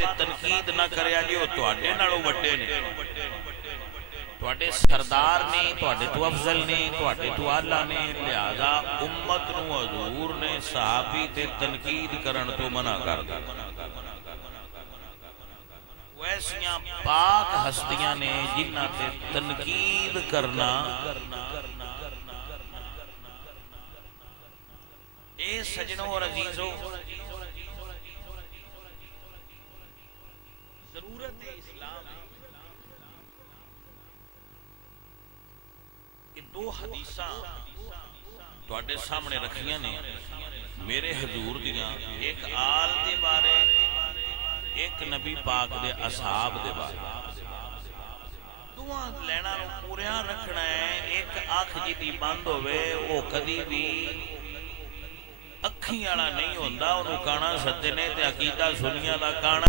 ते तनकीद ना करिया जी, वो तुहाडे नालों वड्डे ने, तुहाडे सरदार ने, तुहाडे तो अफजल ने, तुहाडे तो आला ने। लिहाजा उम्मत नूं हजूर ने सहाबी ते तनकीद करन तो मना कर दिता। वैसियां पाक हस्तियां ने जिन्हां ते तनकीद करना ए सजनों और अजीजों जरूरत है इस्लाम है। ये दो हदीसां तुहाडे सामने रखियां ने मेरे हजूर दियां, एक आल दे बारे, एक नबी पाक दे असहाब दे बारे। दुआ लैना पूरा रखना है। एक अख जिदी बंद होवे वो कदी भी अखी वाला नहीं होंदा, उन्होंने काना सदे ने ते अकीदा सुनिया दा काना